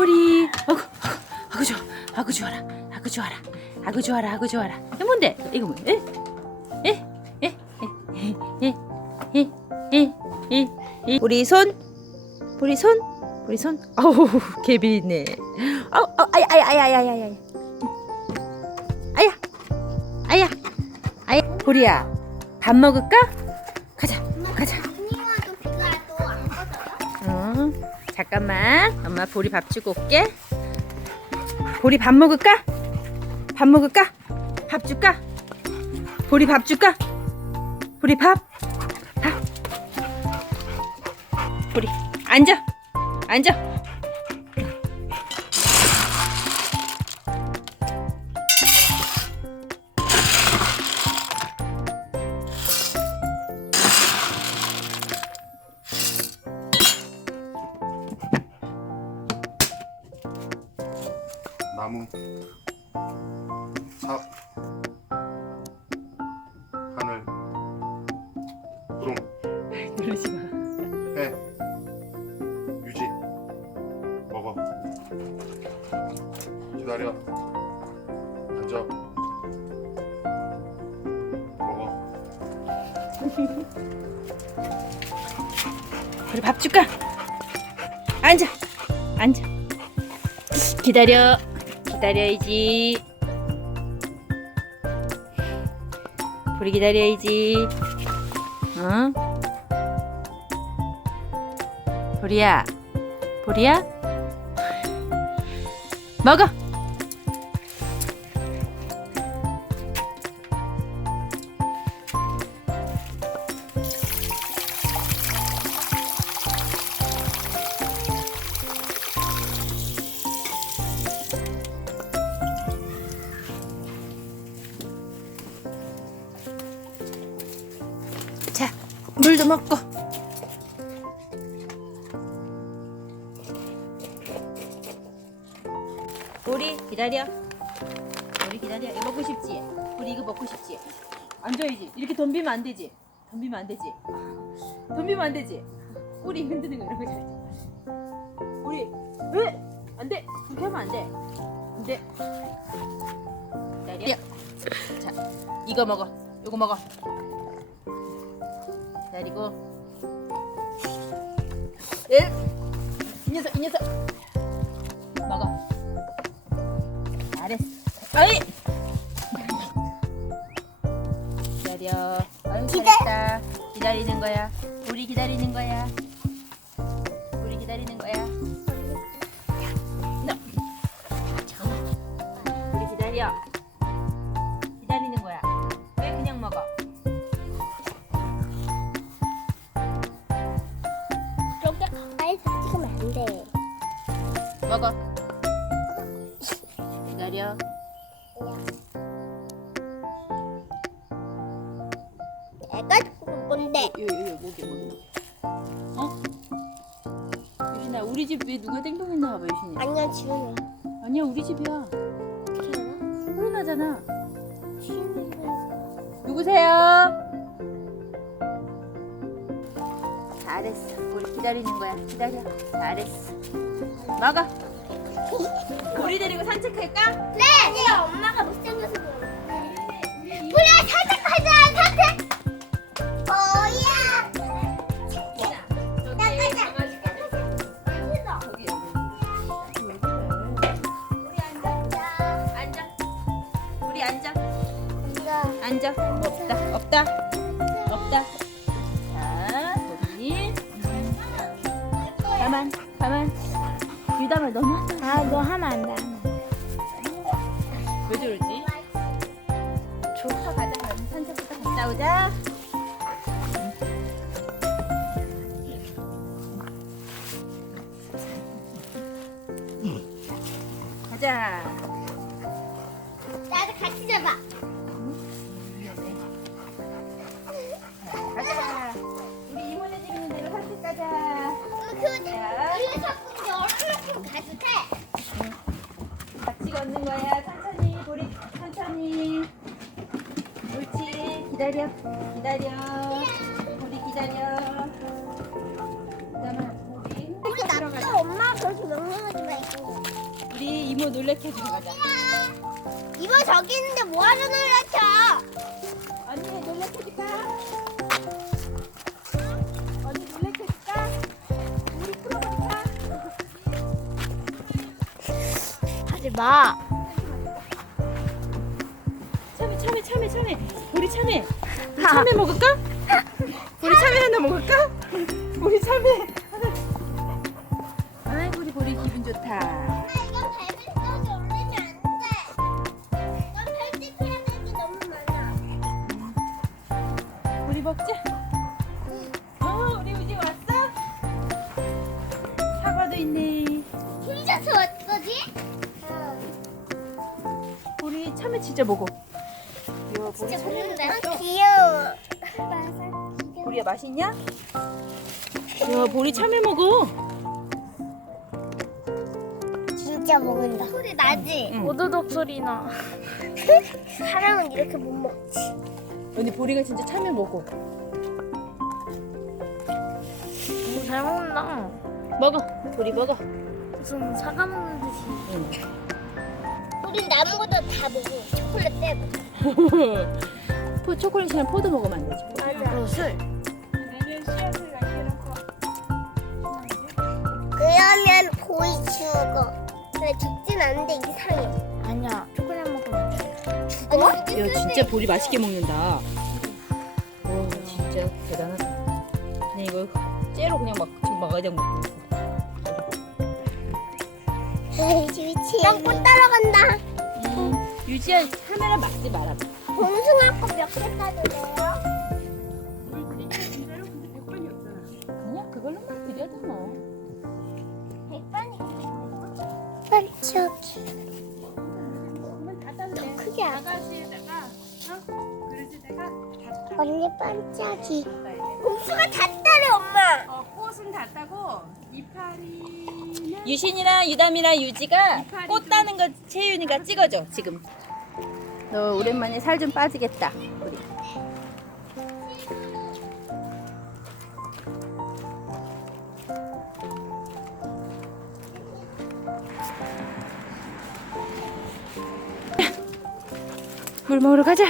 보리 아구 아구 좋아 아구 좋아라 아구 좋아라 아구 좋아라 아구 좋아라 이거 뭔데 이거 뭐 에? 에? 에? 에? 에? 에? 에? 에? 우리 손 우리 손 우리 손 아우 개비 있네 아우 아우, 아야 아야 아야 아야 아야 아야 아야 아야 보리야 밥 먹을까? 잠깐만. 엄마 보리 밥 주고 올게. 보리 밥 먹을까? 밥 먹을까? 밥 줄까? 보리 밥 줄까? 보리 밥? 밥. 보리 앉아. 앉아. 나무 삽 하늘 구름 누르지 마. 해 유지 먹어 기다려 앉아 먹어 보리 밥 줄까? 앉아. 앉아. 기다려. 기다려야지. 보리 기다려야지. 어? 보리야. 보리야? 먹어. 먹고. 우리 기다려. 우리 기다려. 이거 먹고 싶지? 우리 이거 먹고 싶지? 앉아야지. 이렇게 덤비면 안 되지. 덤비면 안 되지. 덤비면 안 되지. 우리 흔드는 거 이런 거 잘지. 우리 왜? 안 돼. 그렇게 하면 안 돼. 안 돼. 기다려. 자, 이거 먹어. 이거 먹어. 기다리고. 일. 이 녀석, 이 녀석. 먹어. 잘했어. 아이. 기다려. 아유, 잘했다. 기다리는 거야. 우리 기다리는 거야. 우리 기다리는 거야. 너. 잠깐만. 우리 기다려. 먹어. 기다려. 내가 찍은 건데. 요, 요, 요, 목이, 목이. 어? 유신아, 우리 집왜 누가 땡동했나 봐봐, 유신이. 아니야 지훈이. 아니야, 우리 집이야. 소리 나잖아. 누구세요? 잘했어. 우리 기다리는 거야. 기다려. 잘했어. 먹어. 우리 데리고 산책할까? 네. 아니야 엄마가 못생겨서 그래. 그래 산책하자 산책. 뭐야? 나가자. 우리 앉아. 앉아. 우리 앉아. 앉아. 없다. 없다. 없다. 나오자. 가자. 기다려 기다려 우리 기다려 그다음에 우리 우리 나또 엄마 그렇게 명령하지 말고 이모 놀래켜 들어가자. 이모 저기 있는데 뭐하러 놀라켜? 언니 놀래켜줄까? 언니 놀래켜줄까? 우리 풀어볼까? 하지 마. 참외 참외 우리 참외 우리 참외 먹을까? 우리 참외 하나 먹을까? 우리 참외 하나 아이고 우리 보리 기분 좋다 아, 이건 밟을까지 올리면 안 돼. 이건 편집해야 될 게 너무 많아. 우리 먹자 어 우리 우지 왔어? 사과도 있네 혼자서 왔거지? 우리 참외 진짜 먹어 진짜 먹는데? 아, 귀여워. 보리야 맛있냐? 야 보리 참외 먹어 진짜 먹는다. 소리 나지? 응. 오도독 소리 나. 사람은 이렇게 못 먹지. 언니 보리가 진짜 참외 먹어 오, 잘 먹는다. 먹어 보리 먹어 무슨 사과 먹는 듯이. 응. 우린 남은 것도 다 먹어. 초콜릿 빼고. 포 초콜릿이랑 포도 먹으면 안 되지 맞아. 술. 그러면 보이 죽어. 그래 죽진 않는데 이상해. 아니야. 초콜릿 먹으면 죽어? 야 진짜 보리 맛있게 먹는다 와 진짜 대단하다 그냥 이거 째로 그냥 막 지금 막 그냥 먹고 있어 에이, 똥꼬 따라간다. 음, 유지야 카메라 막지 말아봐 봉숭아 꽃몇개 따도 돼요? 그냥 그걸로만 드려도 뭐 백반이 반짝이. 더 크게 안 언니 반짝이. 봉숭아 다 따래 엄마. 어, 꽃은 다 따고 이파리는 유신이랑 유담이랑 유지가 꽃 따는 거 채윤이가 찍어줘 지금. 너 오랜만에 살 좀 빠지겠다 우리. 물 먹으러 가자